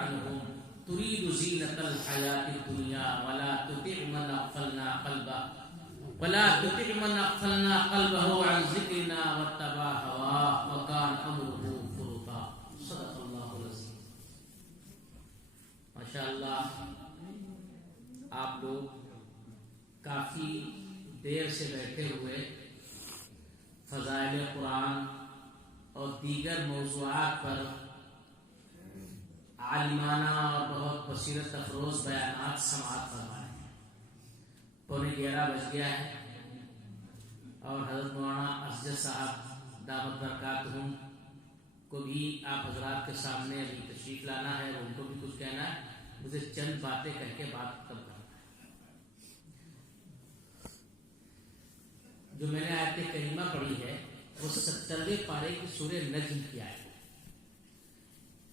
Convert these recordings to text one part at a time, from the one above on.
عنهم تريد زينة الحياة الدنيا ولا تطع من أغفلنا قلبه عن ذكرنا واتبع هواه وكان أمره فرطا. صدق الله العظيم. ماشاءاللہ آپ لوگ کافی دیر سے بیٹھے ہوئے فضائل قرآن اور دیگر موضوعات پر عالمانہ اور بہت بصیرت افروز بیانات سماعت فرمائے ہیں. 11:15 بج گیا ہے اور حضرت مولانا اسجد صاحب دعوت برکاتہم کو بھی آپ حضرات کے سامنے ابھی تشریف لانا ہے، ان کو بھی کچھ کہنا ہے. مجھے چند باتیں کہہ کے بات ختم کرنا ہے. جو میں نے آیت کریمہ پڑھی ہے وہ 70ویں پارے کی سورہ نجم کی آیت.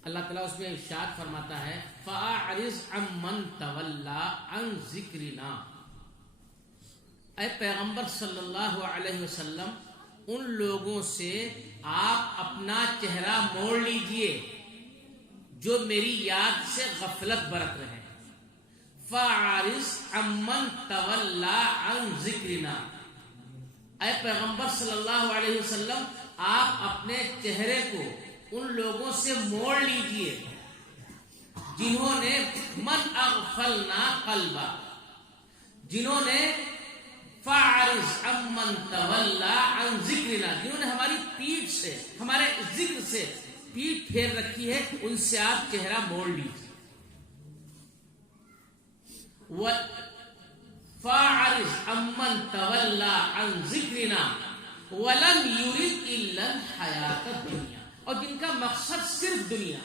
اللہ تعالیٰ اس میں ارشاد فرماتا ہے فَأَعْرِضْ عَمَّنْ تَوَلَّى عَنْ ذِكْرِنَا. اے پیغمبر صلی اللہ علیہ وسلم ان لوگوں سے آپ اپنا چہرہ موڑ لیجئے جو میری یاد سے غفلت برت رہے. فَأَعْرِضْ عَمَّنْ تَوَلَّى عَنْ ذِكْرِنَا. اے پیغمبر صلی اللہ علیہ وسلم آپ اپنے چہرے کو ان لوگوں سے موڑ لیجئے جنہوں نے من اغفلنا قلبا، جنہوں نے فاعرض عمن تولى عن ذکرنا، جنہوں نے ہماری پیٹھ سے، ہمارے ذکر سے پیٹھ پھیر رکھی ہے، ان سے آپ چہرہ موڑ لیجئے. فاعرض عمن تولى عن ذکرنا ولم يرد الا الحیاۃ الدنیا، اور جن کا مقصد صرف دنیا،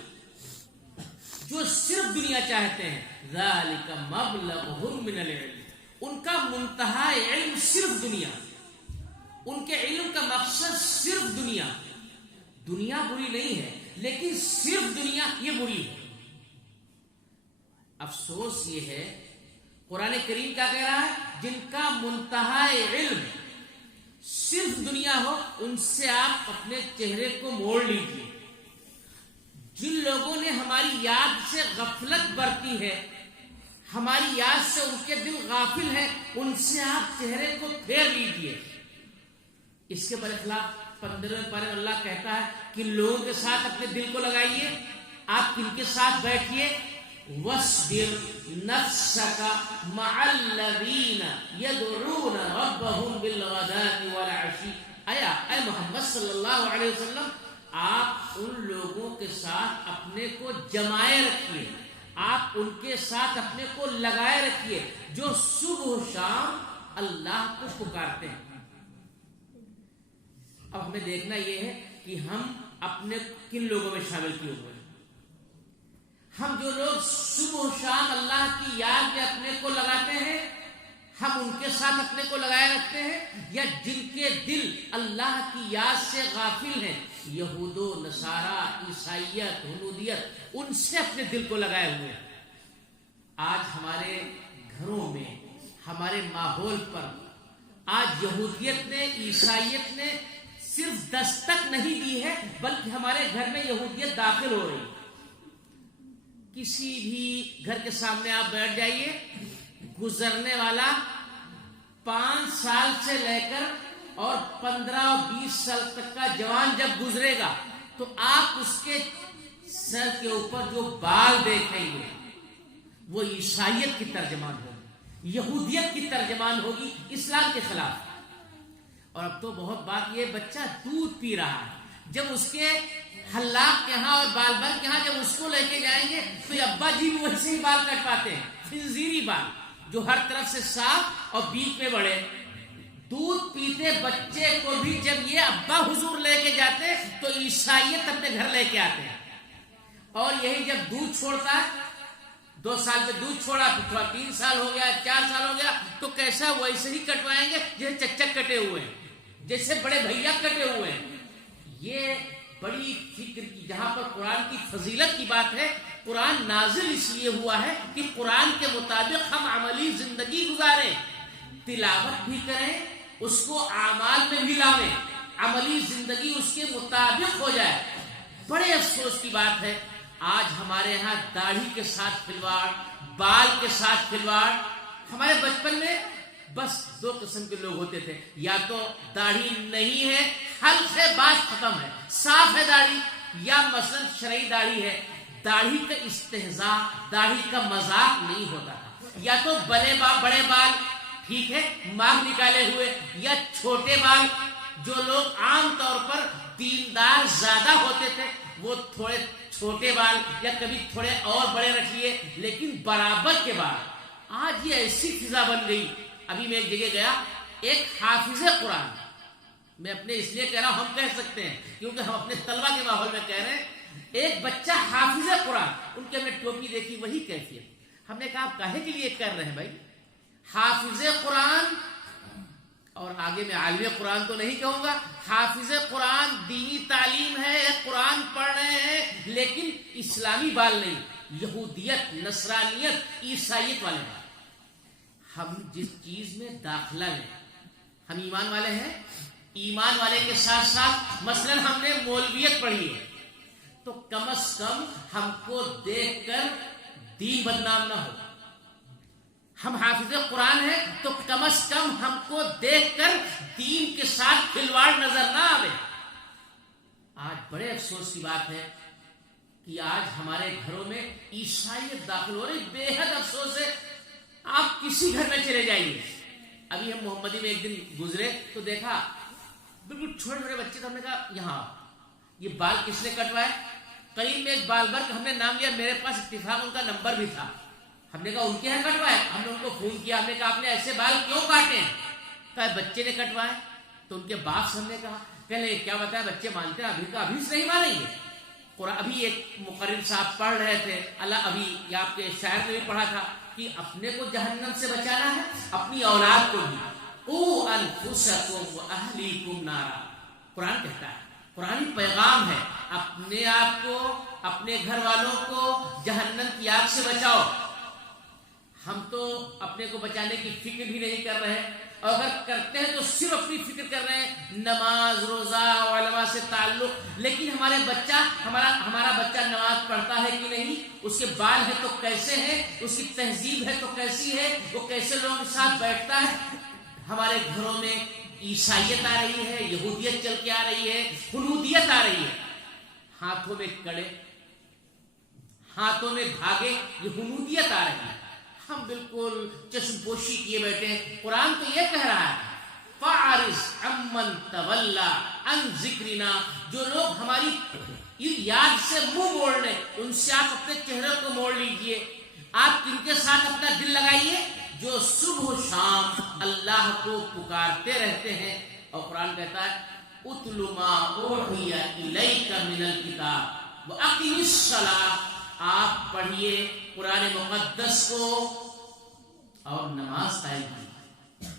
جو صرف دنیا چاہتے ہیں. ذالک مبلغهم من العلم، ان کا منتہا علم صرف دنیا، ان کے علم کا مقصد صرف دنیا. دنیا بری نہیں ہے لیکن صرف دنیا یہ بری ہے. افسوس یہ ہے قرآن کریم کیا کہہ رہا ہے؟ جن کا منتہا علم صرف دنیا ہو ان سے آپ اپنے چہرے کو موڑ لیجیے. جن لوگوں نے ہماری یاد سے غفلت برتی ہے، ہماری یاد سے ان کے دل غافل ہیں، ان سے آپ چہرے کو پھیر لیجیے. اس کے برخلاف 15ویں پارے میں اللہ کہتا ہے کہ لوگوں کے ساتھ اپنے دل کو لگائیے. آپ کن کے ساتھ بیٹھیے؟ وَاصْبِرْ نَفْسَكَ مَعَ الَّذِينَ يَدْعُونَ رَبَّهُمْ بِالْغَدَاةِ وَالْعَشِيِّ. اے محمد صلی اللہ علیہ وسلم آپ ان لوگوں کے ساتھ اپنے کو جمائے رکھیے، آپ ان کے ساتھ اپنے کو لگائے رکھیے جو صبح و شام اللہ کو پکارتے ہیں. اب ہمیں دیکھنا یہ ہے کہ ہم اپنے کن لوگوں میں شامل کیے ہوئے ہیں. ہم جو لوگ صبح و شام اللہ کی یاد میں اپنے کو لگاتے ہیں، ہم ان کے ساتھ اپنے کو لگائے رکھتے ہیں، یا جن کے دل اللہ کی یاد سے غافل ہیں، یہود و نصارہ، عیسائیت، ہنودیت، ان سے اپنے دل کو لگائے ہوئے ہیں. آج ہمارے گھروں میں، ہمارے ماحول پر آج یہودیت نے، عیسائیت نے صرف دستک نہیں دی ہے بلکہ ہمارے گھر میں یہودیت داخل ہو رہی ہے. کسی بھی گھر کے سامنے آپ بیٹھ جائیے، گزرنے والا 5 سال سے لے کر اور 15 اور 20 سال تک کا جوان جب گزرے گا تو آپ اس کے سر کے اوپر جو بال دیکھیں گے وہ عیسائیت کی ترجمان ہوگی، یہودیت کی ترجمان ہوگی، اسلام کے خلاف. اور اب تو بہت بات یہ، بچہ دودھ پی رہا ہے، جب اس کے حلاق کے ہاں اور بال بل کے ہاں جب اس کو لے کے جائیں گے تو یہ ابا جی بھی ویسے ہی بال کٹواتے ہیں، خنزیری بال جو ہر طرف سے صاف اور بیچ میں بڑے. دودھ پیتے بچے کو بھی جب یہ ابا حضور لے کے جاتے تو عیسائیت اپنے گھر لے کے آتے ہیں. اور یہی جب دودھ چھوڑتا ہے، 2 سال پہ دودھ چھوڑا، 3 سال ہو گیا، 4 سال ہو گیا، تو کیسا ویسے ہی کٹوائیں گے جیسے چچک کٹے ہوئے ہیں، جیسے بڑے بھیا کٹے ہوئے ہیں. یہ بڑی فکر کی، جہاں پر قرآن کی فضیلت کی بات ہے. قرآن نازل اس لیے ہوا ہے کہ قرآن کے مطابق ہم عملی زندگی گزاریں، تلاوت بھی کریں، اس کو اعمال میں بھی لاویں، عملی زندگی اس کے مطابق ہو جائے. بڑے افسوس کی بات ہے آج ہمارے ہاں داڑھی کے ساتھ کھلواڑ، بال کے ساتھ کھلواڑ. ہمارے بچپن میں بس دو قسم کے لوگ ہوتے تھے، یا تو داڑھی نہیں ہے، حلق ہے، بات ختم ہے، صاف ہے داڑھی، یا مثلا شرعی داڑھی ہے. داڑھی کا استہزاء، داڑھی کا مذاق نہیں ہوتا تھا. یا تو بڑے بال ٹھیک ہے ماغ نکالے ہوئے، یا چھوٹے بال. جو لوگ عام طور پر دیندار زیادہ ہوتے تھے وہ تھوڑے چھوٹے بال یا کبھی تھوڑے اور بڑے رکھ لیے، لیکن برابر کے بال. آج یہ ایسی فضا بن گئی. ابھی میں ایک جگہ گیا، ایک حافظ قرآن، میں اپنے اس لیے کہہ رہا ہوں، ہم کہہ سکتے ہیں کیونکہ ہم اپنے طلبہ کے ماحول میں کہہ رہے ہیں، ایک بچہ حافظ قرآن، ان کے ہم نے ٹوپی دیکھی وہی کیفیت. ہم نے کہا آپ کاہے کے لیے کر رہے ہیں بھائی؟ حافظ قرآن، اور آگے میں عالم قرآن تو نہیں کہوں گا، حافظ قرآن دینی تعلیم ہے، قرآن پڑھ رہے ہیں، لیکن اسلامی بال نہیں، یہودیت، نصرانیت، عیسائیت والے بال. ہم جس چیز میں داخلہ لیں، ہم ایمان والے ہیں، ایمان والے کے ساتھ ساتھ مثلا ہم نے مولویت پڑھی ہے، تو کم از کم ہم کو دیکھ کر دین بدنام نہ ہو. ہم حافظ قرآن ہیں تو کم از کم ہم کو دیکھ کر دین کے ساتھ کھلواڑ نظر نہ آئے. آج بڑے افسوس کی بات ہے کہ آج ہمارے گھروں میں عیسائیت داخل ہو رہی. بے حد افسوس ہے. آپ کسی گھر میں چلے جائیے. ابھی ہم محمدی میں ایک دن گزرے تو دیکھا بالکل چھوٹے چھوٹے بچے، تو ہم نے کہا یہاں یہ بال کس نے کٹوائے؟ قریب میں ایک بال بر کا ہم نے نام لیا، میرے پاس اتفاق ان کا نمبر بھی تھا. ہم نے کہا ان کے یہاں کٹوائے؟ ہم نے ان کو فون کیا، ہم نے کہا آپ نے ایسے بال کیوں کاٹے ہیں؟ کہا بچے نے کٹوائے. تو ان کے باپ سے ہم نے کہا پہلے کیا بتایا، بچے مانتے ہیں؟ ابھی کا ابھی سے نہیں مانیں گے. قرآن ابھی ایک مقرر صاحب پڑھ رہے تھے، اللہ ابھی یہ آپ کے شاعر نے بھی پڑھا تھا کہ اپنے کو جہنم سے بچانا ہے، اپنی اولاد کو بھی. قوا انفسکم واہلیکم نارا، قرآن کہتا ہے، قرآن پیغام ہے، اپنے آپ کو، اپنے گھر والوں کو جہنم کی آگ سے بچاؤ. ہم تو اپنے کو بچانے کی فکر بھی نہیں کر رہے، اور اگر کرتے ہیں تو صرف اپنی فکر کر رہے ہیں، نماز، روزہ، علماء سے تعلق. لیکن ہمارا بچہ نماز پڑھتا ہے کہ نہیں، اس کے بال ہے تو کیسے ہیں، اس کی تہذیب ہے تو کیسی ہے، وہ کیسے لوگوں کے ساتھ بیٹھتا ہے. ہمارے گھروں میں عیسائیت آ رہی ہے، یہودیت چل کے آ رہی ہے، خلودیت آ رہی ہے. ہاتھوں میں کڑے، ہاتھوں میں دھاگے، یہ خلودیت آ رہی ہے. ہم بالکل چشم پوشی کیے بیٹھے ہیں. قرآن تو یہ کہہ رہا ہے فَأَعْرِضْ عَمَّنْ تَوَلَّى عَنْ ذِكْرِنَا، جو لوگ ہماری یاد سے منہ موڑ لیں ان سے آپ اپنے چہرے کو موڑ لیجئے. آپ کن کے ساتھ اپنا دل لگائیے؟ جو صبح و شام اللہ کو پکارتے رہتے ہیں. اور قرآن کہتا ہے اُتْلُ مَا أُوحِيَ إِلَيْكَ مِنَ الْكِتَابِ وَأَقِمِ الصَّلَاةَ، آپ پڑھیے قرآن مقدس کو اور نماز قائم کیجیے.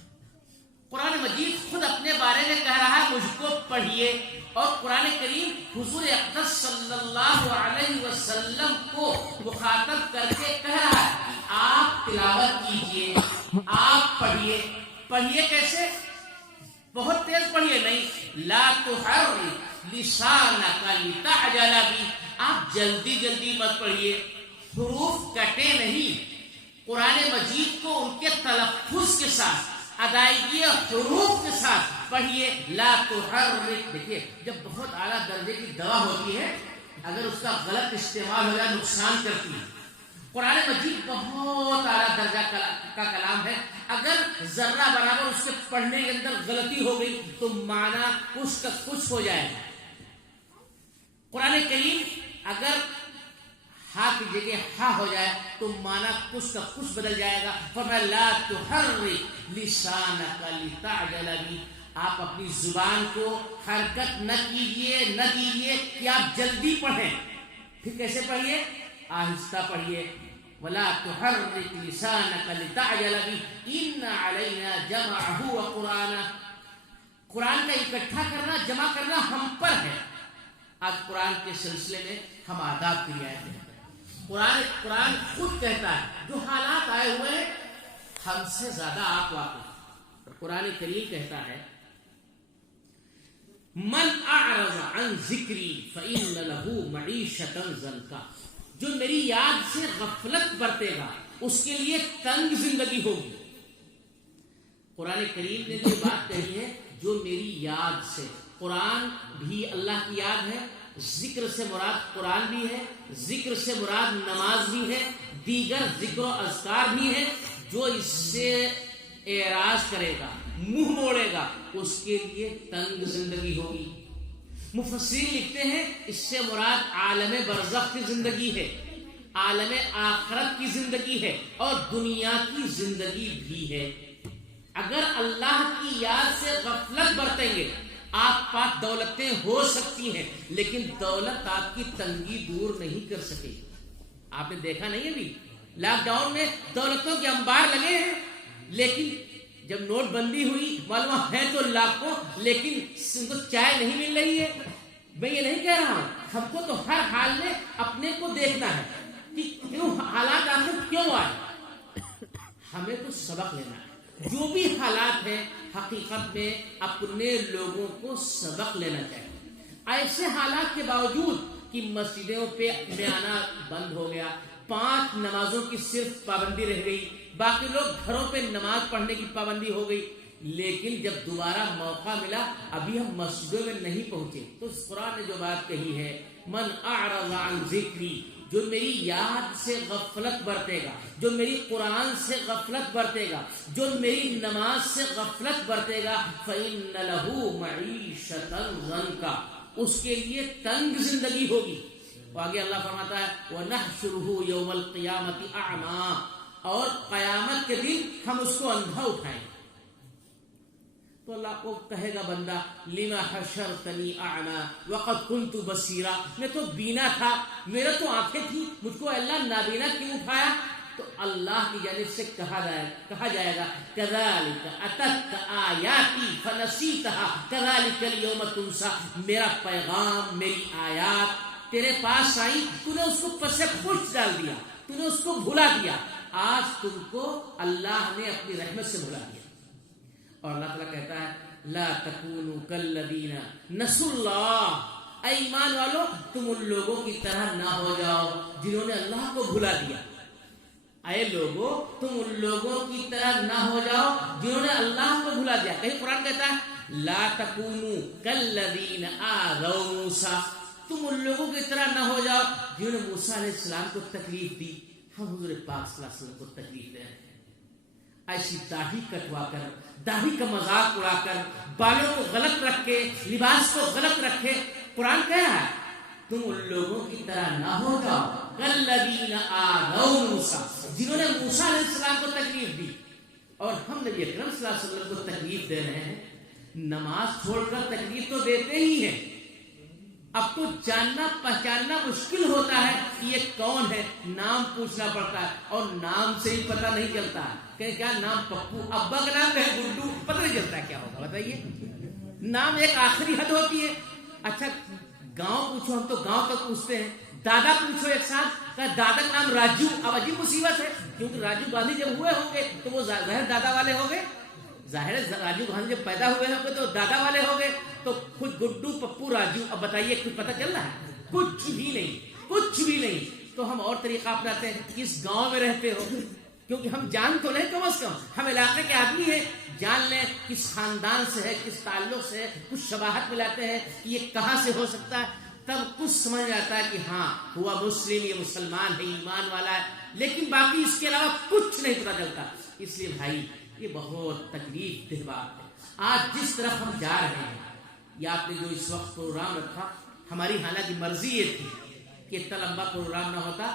قرآن مجید خود اپنے بارے میں کہہ رہا ہے مجھ کو پڑھیے، اور قرآن کریم حضور اقدس صلی اللہ علیہ وسلم کو مخاطب کر کے کہہ رہا ہے کہ آپ تلاوت کیجیے، آپ پڑھیے. پڑھیے کیسے؟ بہت تیز پڑھیے نہیں، لا تحرک لسانک لتعجل بہ، آپ جلدی جلدی مت پڑھیے، حروف کٹے نہیں. قرآن مجید کو ان کے تلفظ کے ساتھ، ادائیگی حروف کے ساتھ پڑھیے. لا تحرک، دیکھیے جب بہت اعلیٰ درجے کی دوا ہوتی ہے اگر اس کا غلط استعمال ہو جائے نقصان کرتی ہے. قرآن مجید بہت اعلیٰ درجہ کا کلام ہے، اگر ذرہ برابر اس کے پڑھنے کے اندر غلطی ہو گئی تو معنی کچھ کا کچھ ہو جائے گا. قرآن کریم اگر ہا کی جگہ ہا ہو جائے تو معنی کچھ کا کچھ بدل جائے گا. فرمایا لا تحرک لسانک لتعجل بہ، آپ اپنی زبان کو حرکت نہ دیجیے کہ آپ جلدی پڑھیں. پھر کیسے پڑھیے؟ آہستہ پڑھیے. ولا تحرک لسانک لتعجل بہ ان علینا جمعہ وقرآنہ، قرآن کا اکٹھا کرنا، جمع کرنا ہم پر ہے. آج قرآن کے سلسلے میں ہم آداب کی رعایت کرتے ہیں. قرآن خود کہتا ہے جو حالات آئے ہوئے ہیں ہم سے زیادہ آپ واقف. اور قرآن کریم کہتا ہے من اعرض عن ذکری فإن له معیشۃ ضنکا، جو میری یاد سے غفلت برتے گا اس کے لیے تنگ زندگی ہوگی. قرآن کریم نے یہ بات کہی ہے جو میری یاد سے. قرآن بھی اللہ کی یاد ہے، ذکر سے مراد قرآن بھی ہے، ذکر سے مراد نماز بھی ہے، دیگر ذکر و اذکار بھی ہے. جو اس سے اعراض کرے گا، منہ موڑے گا، اس کے لیے تنگ زندگی ہوگی. مفسرین لکھتے ہیں اس سے مراد عالم برزخ کی زندگی ہے، عالم آخرت کی زندگی ہے، اور دنیا کی زندگی بھی ہے. اگر اللہ کی یاد سے غفلت برتیں گے، آپ پاس دولتیں ہو سکتی ہیں لیکن دولت آپ کی تنگی دور نہیں کر سکے گی. آپ نے دیکھا نہیں ابھی لاک ڈاؤن میں دولتوں کے انبار لگے ہیں، لیکن جب نوٹ بندی ہوئی معلوم ہے تو لاکھوں، لیکن ان کو چائے نہیں مل رہی ہے. میں یہ نہیں کہہ رہا ہوں، ہم کو تو ہر حال میں اپنے کو دیکھنا ہے کہ کیوں حالات آخر کیوں آئے. ہمیں تو سبق لینا ہے. جو بھی حالات ہیں حقیقت میں اپنے لوگوں کو سبق لینا چاہیے. ایسے حالات کے باوجود کہ مسجدوں پہ میں آنا بند ہو گیا، 5 نمازوں کی صرف پابندی رہ گئی، باقی لوگ گھروں پہ نماز پڑھنے کی پابندی ہو گئی، لیکن جب دوبارہ موقع ملا ابھی ہم مسجدوں میں نہیں پہنچے. تو قرآن نے جو بات کہی ہے من اعرض عن ذکری، جو میری یاد سے غفلت برتے گا، جو میری قرآن سے غفلت برتے گا، جو میری نماز سے غفلت برتے گا، فإن له معیشۃ ضنکا، اس کے لیے تنگ زندگی ہوگی. آگے اللہ فرماتا ہے وَنَحْشُرُهُ يَوْمَ الْقِيَامَةِ أَعْمَىٰ، اور قیامت کے دن ہم اس کو اندھا اٹھائیں. تو اللہ کو کہے گا بندہ لِمَ حَشَرْتَنِي أَعْمَىٰ وَقَدْ كُنْتُ بَصِيرًا، میں تو بینا تھا، میرا تو آنکھیں تھی، مجھ کو اللہ نابینا کیوں اٹھایا؟ تو اللہ کی جانب سے کہا جائے گا كَذَلِكَ أَتَتْكَ آيَاتِي فَنَسِيتَهَا كَذَلِكَ الْيَوْمَ تُنسَىٰ، میرا پیغام، میری آیات تیرے پاس آئی، تو نے اس کو پس پشت ڈال دیا، تو نے اس کو بھلا دیا، آج تم کو اللہ نے اپنی رحمت سے بھلا دیا. اور اللہ تعالیٰ کہتا ہے لا تکونوا کالذین نسوا اللہ، اے ایمان والو تم ان لوگوں کی طرح نہ ہو جاؤ جنہوں نے اللہ کو بھلا دیا. اے لوگوں تم ان لوگوں کی طرح نہ ہو جاؤ جنہوں نے اللہ کو بھلا دیا. کہیں قرآن کہتا ہے لا تکونوا کالذین آذوا موسیٰ، تم ان لوگوں کی طرح نہ ہو جاؤ جنہوں نے موسیٰ علیہ السلام کو تکلیف دی. ہم حضور پاک صلی اللہ علیہ وسلم کو تکلیف دے رہے ہیں، ایسی داڑھی کٹوا کر، داڑھی کا مذاق اڑا کر، بالوں کو غلط رکھ کے، لباس کو غلط رکھے. قرآن کہہ رہا ہے تم ان لوگوں کی طرح نہ ہو جاؤ کالذین آذوا موسیٰ، جنہوں نے موسیٰ علیہ السلام کو تکلیف دی. اور ہم نبی اکرم صلی اللہ علیہ وسلم کو تکلیف دے رہے ہیں. نماز چھوڑ کر تکلیف تو دیتے ہی ہیں. اب تو جاننا پہچاننا مشکل ہوتا ہے کہ یہ کون ہے، نام پوچھنا پڑتا ہے، اور نام سے ہی پتہ نہیں چلتا ہے کہ کیا نام پپو، ابا کا نام ہے گڈو، پتہ نہیں چلتا کیا ہوگا. بتائیے، نام ایک آخری حد ہوتی ہے. اچھا گاؤں پوچھو، ہم تو گاؤں تک پوچھتے ہیں. دادا پوچھو ایک ساتھ، کہ دادا کا نام راجو. اب عجیب مصیبت ہے، کیونکہ راجو گاندھی جب ہوئے ہوں گے تو وہ ظاہر دادا والے ہوں گے. ظاہر ہے راجو گاندھی جب پیدا ہوئے ہوں گے تو دادا والے ہوں گے. تو خود گڈو پپو راجو، اب بتائیے کچھ پتہ چل رہا ہے؟ کچھ بھی نہیں، کچھ بھی نہیں. تو ہم اور طریقہ اپناتے ہیں، کس گاؤں میں رہتے ہو، کیونکہ ہم جان تو نہیں، کم از کم ہم علاقے کے آدمی ہیں، جان لیں کس خاندان سے ہے، کس تعلق سے ہے، کچھ شباہت ملاتے ہیں کہ یہ کہاں سے ہو سکتا ہے. تب کچھ سمجھ آتا ہے کہ ہاں ہوا مسلم، یہ مسلمان ہے، ایمان والا ہے. لیکن باقی اس کے علاوہ کچھ نہیں پتہ چلتا. اس لیے بھائی یہ بہت تکلیف دہ بات ہے. آج جس طرف ہم جا رہے ہیں، یا آپ نے جو اس وقت پروگرام رکھا، ہماری حالانکہ مرضی یہ تھی کہ اتنا لمبا پروگرام نہ ہوتا.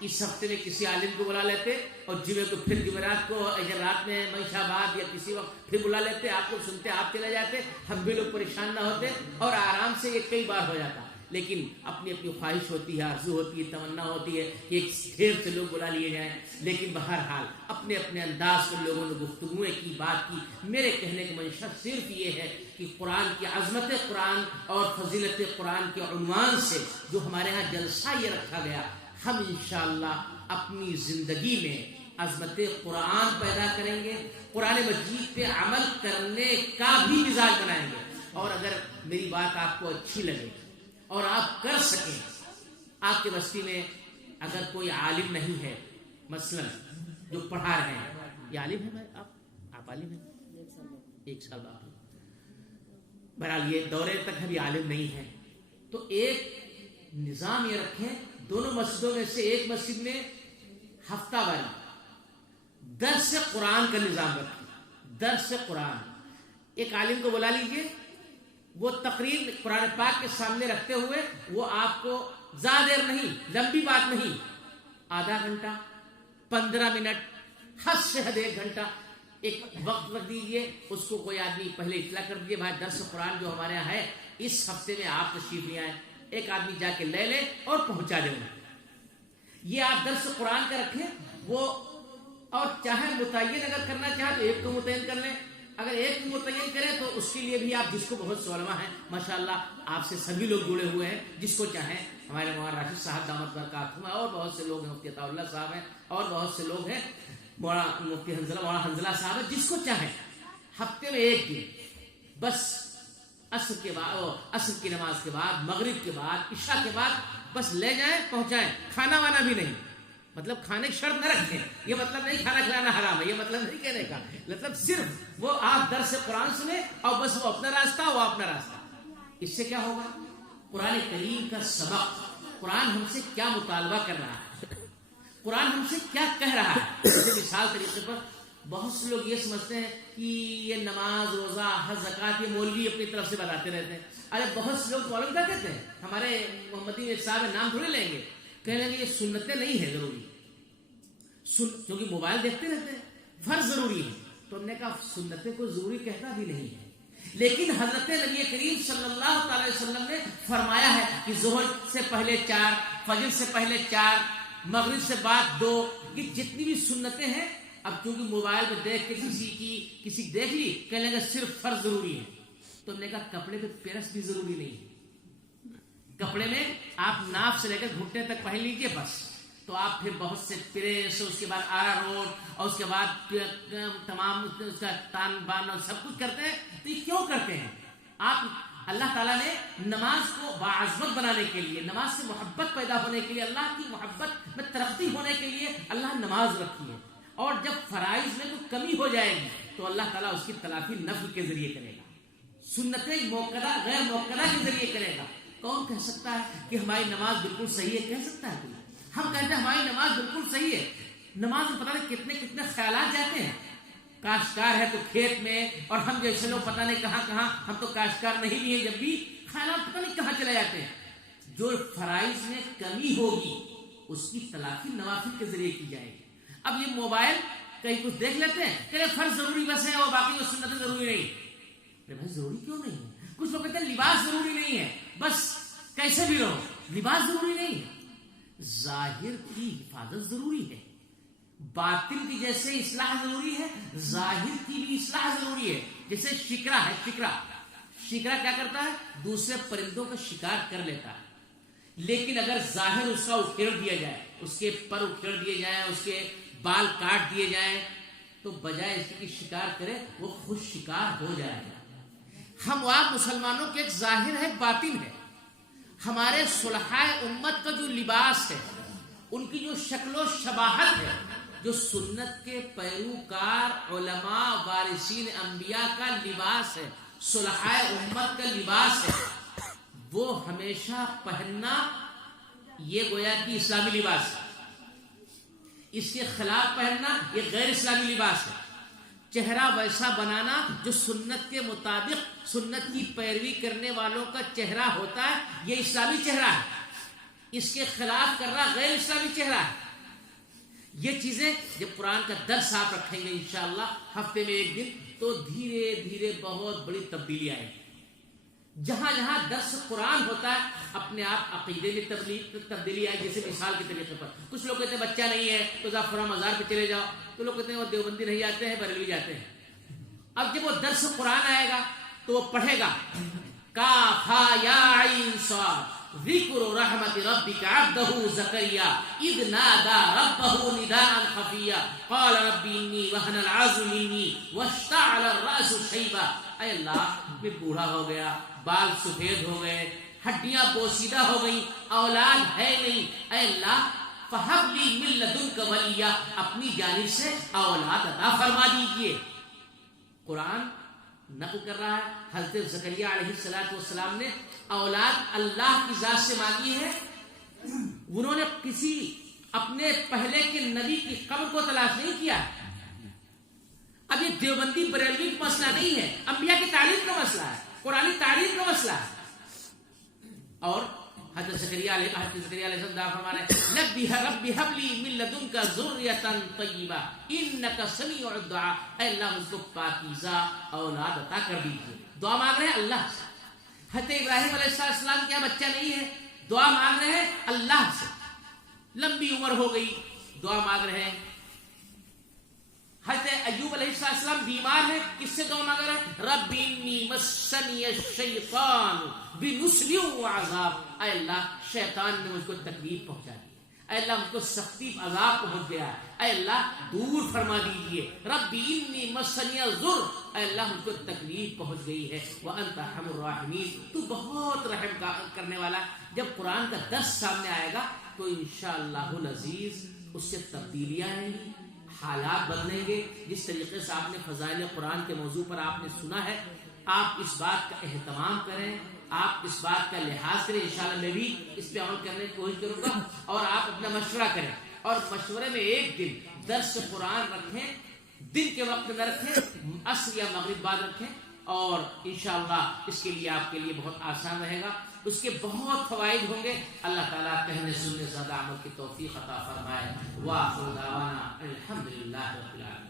اس ہفتے میں کسی عالم کو بلا لیتے اور جمعے کو پھر جمعرات کو، رات میں منشاباد یا کسی وقت پھر بلا لیتے. آپ لوگ سنتے، آپ چلے جاتے، ہم بھی لوگ پریشان نہ ہوتے اور آرام سے یہ کئی بار ہو جاتا. لیکن اپنی اپنی خواہش ہوتی ہے، آرزو ہوتی ہے، تمنا ہوتی ہے کہ ایک ڈھیر سے لوگ بلا لیے جائیں. لیکن بہرحال اپنے اپنے انداز میں لوگوں نے گفتگویں کی، بات کی. میرے کہنے کا منشا صرف یہ ہے کہ قرآن کی عظمت قرآن اور فضیلت قرآن کے عنوان سے جو ہمارے ہاں جلسہ یہ رکھا گیا، ہم انشاءاللہ اپنی زندگی میں عظمت قرآن پیدا کریں گے، قرآن مجید پہ عمل کرنے کا بھی مزاج بنائیں گے. اور اگر میری بات آپ کو اچھی لگے اور آپ کر سکیں. آپ کے بستی میں اگر کوئی عالم نہیں ہے مثلا جو پڑھا رہے ہیں, یہ عالم ہے آپ عالم ہیں 1 سال بعد, بہرحال یہ دورے تک ابھی عالم نہیں ہے, تو ایک نظام یہ رکھیں دونوں مسجدوں میں سے ایک مسجد میں ہفتہ واری درس قرآن کا نظام رکھیں. درس قرآن ایک عالم کو بلا لیجئے, وہ تقریر قرآن پاک کے سامنے رکھتے ہوئے وہ آپ کو زیادہ دیر نہیں, لمبی بات نہیں, آدھا گھنٹہ 15 منٹ, حد سے حد 1 گھنٹہ ایک وقت رکھ دیجئے. اس کو کوئی آدمی پہلے اطلاع کر دیجئے بھائی درس قرآن جو ہمارے یہاں ہے اس ہفتے میں آپ تشریف لے آئیں. ایک آدمی جا کے لے لے اور پہنچا دے انہیں. یہ آپ درس قرآن کا رکھیں. وہ اور چاہے متعین اگر کرنا چاہے تو ایک کو متعین کر لیں, اگر ایک کو متعین کریں تو اس کے لیے بھی آپ جس کو بہت سے علماء ہیں ماشاءاللہ آپ سے سبھی لوگ جڑے ہوئے ہیں, جس کو چاہیں ہمارے مولانا راشد صاحب دامت برکاتہم ہیں, اور بہت سے لوگ ہیں, مفتی عطا اللہ صاحب ہیں, اور بہت سے لوگ ہیں, مفتی مولانا حنظلہ صاحب ہیں, جس کو چاہیں ہفتے میں 1 دن بس عصر کے بعد, عصر کی نماز کے بعد, مغرب کے بعد, عشاء کے بعد بس لے جائیں پہنچائیں. کھانا وانا بھی نہیں, مطلب کھانے کی شرط نہ رکھیں, یہ مطلب نہیں کھانا کھلانا حرام ہے, یہ مطلب نہیں کہنے کا, مطلب صرف وہ آپ درس قرآن سنیں اور بس وہ اپنا راستہ وہ اپنا راستہ. اس سے کیا ہوگا؟ قرآن کریم کا سبق, قرآن ہم سے کیا مطالبہ کر رہا ہے, قرآن ہم سے کیا کہہ رہا ہے. جیسے مثال طریقے پر بہت سے لوگ یہ سمجھتے ہیں کہ یہ نماز, روزہ, حج, زکوٰۃ یہ مولوی اپنی طرف سے بتاتے رہتے ہیں. ارے بہت سے لوگ معلوم کیا کہتے ہیں, ہمارے محمدی صاحب نام تھوڑے لیں گے, کہنے لیں گے یہ سنتیں نہیں ہے ضروری, کیونکہ موبائل دیکھتے رہتے ہیں, فرض ضروری ہے. تو ہم نے کہا سنتیں کو ضروری کہتا بھی نہیں ہے, لیکن حضرت نبی کریم صلی اللہ تعالی وسلم نے فرمایا ہے کہ ظہر سے پہلے 4, فجر سے پہلے 4, مغرب سے بعد 2, یہ جتنی بھی سنتیں ہیں. اب چونکہ موبائل پہ دیکھ کے کسی دیکھ لی کہنے لگا صرف فرض ضروری ہے. تو ہم نے کہا کپڑے پہ پیرس بھی ضروری نہیں ہے, کپڑے میں آپ ناف سے لے کر گھٹنے تک پہن لیجیے بس. تو آپ پھر بہت سے پریس, اس کے بعد آرا روڈ, اور اس کے بعد تمام اس کا تان بان اور سب کچھ کرتے ہیں. تو یہ کیوں کرتے ہیں؟ آپ اللہ تعالیٰ نے نماز کو باعظمت بنانے کے لیے, نماز سے محبت پیدا ہونے کے لیے, اللہ کی محبت میں ترقی ہونے کے لیے اللہ نماز رکھی ہے. اور جب فرائض میں کوئی کمی ہو جائے گی تو اللہ تعالیٰ اس کی تلافی نفل کے ذریعے کرے گا, سنتیں موقدہ غیر موقدہ کے ذریعے کرے گا. کون کہہ سکتا ہے کہ ہماری نماز بالکل صحیح ہے؟ کہہ سکتا ہے کوئی؟ ہم کہتے ہیں ہماری نماز بالکل صحیح ہے. نماز میں پتہ نہیں کتنے کتنے خیالات جاتے ہیں. کاشتکار ہے تو کھیت میں, اور ہم جیسے لوگ پتہ نہیں کہاں کہاں, ہم تو کاشتکار نہیں بھی ہیں, جب بھی خیالات پتہ نہیں کہاں چلے جاتے ہیں. جو فرائض میں کمی ہوگی اس کی تلافی نوافل کے ذریعے کی جائے گی. اب یہ موبائل کہیں کچھ دیکھ لیتے ہیں کہ فرض ضروری بس ہے اور باقی سنتیں ضروری نہیں. ارے بھائی ضروری کیوں نہیں ہے؟ کچھ لوگ کہتے ہیں لباس ضروری نہیں ہے, بس کیسے بھی رہو, لباس ضروری نہیں ہے. ظاہر کی حفاظت ضروری ہے, باطن کی جیسے اصلاح ضروری ہے, ظاہر کی بھی اصلاح ضروری ہے. جیسے شکرا ہے, شکرا کیا کرتا ہے؟ دوسرے پرندوں کا شکار کر لیتا ہے, لیکن اگر ظاہر اس کا اکھیڑ دیا جائے, اس کے پر اکھیڑ دیے جائیں, اس کے بال کاٹ دیے جائیں, تو بجائے اس کی شکار کرے وہ خود شکار ہو جائے گا. ہم آپ مسلمانوں کے ایک ظاہر ہے, باطن ہے. ہمارے صلحائے امت کا جو لباس ہے, ان کی جو شکل و شباہت ہے, جو سنت کے پیروکار علماء وارثین انبیاء کا لباس ہے, صلحائے امت کا لباس ہے, وہ ہمیشہ پہننا یہ گویا کہ اسلامی لباس ہے. اس کے خلاف پہننا یہ غیر اسلامی لباس ہے. چہرہ ویسا بنانا جو سنت کے مطابق سنت کی پیروی کرنے والوں کا چہرہ ہوتا ہے, یہ اسلامی چہرہ ہے. اس کے خلاف کرنا غیر اسلامی چہرہ ہے. یہ چیزیں جب قرآن کا درس آپ رکھیں گے انشاءاللہ ہفتے میں 1 دن, تو دھیرے دھیرے بہت بڑی تبدیلی آئے گی. جہاں جہاں درس قرآن ہوتا ہے اپنے آپ عقیدے میں تبدیلی آئے. جیسے مثال کے طریقے پر کچھ لوگ کہتے ہیں بچہ نہیں ہے تو ظفرہ مزار پہ چلے جاؤ, تو لوگ کہتے ہیں وہ دیوبندی نہیں جاتے ہیں, بریلوی جاتے ہیں. اب جب وہ درس قرآن آئے گا تو وہ پڑھے گا کاف ہا یا عین صاد ذکر رحمت ربک عبدہ زکریا اذ نادى ربہ نداء خفیا قال رب انی وہن العظم منی واشتعل الرأس شیبا. اے اللہ میں بوڑھا ہو گیا, بال سفید ہو گئے، ہڈیاں بوسیدہ ہو گئی، اولاد ہے نہیں، اے اللہ فہب لی من لدنک ولیا، اپنی جانب سے اولاد عطا فرما دیجیے۔ قرآن نقل کر رہا ہے حضرت زکریا علیہ السلام نے اولاد اللہ کی ذات سے مانگی ہے۔ انہوں نے کسی اپنے پہلے کے نبی کی قبر کو تلاش نہیں کیا۔ اب یہ دیوبندی بریلوی کا مسئلہ نہیں ہے، انبیاء کی تعلیم کا مسئلہ ہے، قرآنی تعلیم کا مسئلہ ہے۔ اور حضرت زکریا علیہ السلام دعا فرما رہے ہیں نبی ربی حب لی من لدنک ذریۃ طیبہ انک سمیع الدعاء، اے اللہ مجھ کو پاکیزہ اولاد عطا کر دیجیے۔ دعا مانگ رہے ہیں اللہ سے۔ حضرت ابراہیم علیہ السلام کیا بچہ نہیں ہے، دعا مانگ رہے ہیں اللہ سے۔ لمبی عمر ہو گئی، دعا مانگ رہے ہیں۔ حضرت ایوب علیہ السلام بیمار ہے، کس سے دعا مانگ رہے ہیں؟ رب انی مسنی الشیطان بنصب وعذاب، اے اللہ شیطان نے مجھ کو تکلیف پہنچا دی، اے اللہ مجھ کو سختی عذاب پہنچ گیا، اے اللہ دور فرما دیجیے۔ رب انی مسنی الضر، اے اللہ مجھ کو تکلیف پہنچ گئی ہے، وانت ارحم الراحمین، تو بہت رحم کرنے والا۔ جب قرآن کا درس سامنے آئے گا تو انشاءاللہ العزیز اس سے تبدیلیاں آئیں گی، حالات بدلیں گے۔ جس طریقے سے آپ نے فضائل قرآن کے موضوع پر آپ نے سنا ہے، آپ اس بات کا اہتمام کریں، آپ اس بات کا لحاظ کریں۔ انشاءاللہ میں بھی اس پہ عمل کرنے کی کوشش کروں گا، اور آپ اپنا مشورہ کریں، اور مشورے میں ایک دن درس قرآن رکھیں، دن کے وقت نہ رکھیں، عصر یا مغرب بعد رکھیں، اور انشاءاللہ اس کے لیے آپ کے لیے بہت آسان رہے گا، اس کے بہت فوائد ہوں گے۔ اللہ تعالیٰ کہنے سننے زیادہ عمل کی توفیق عطا فرمائے۔ وآخر دعوانا الحمدللہ رب العالمین۔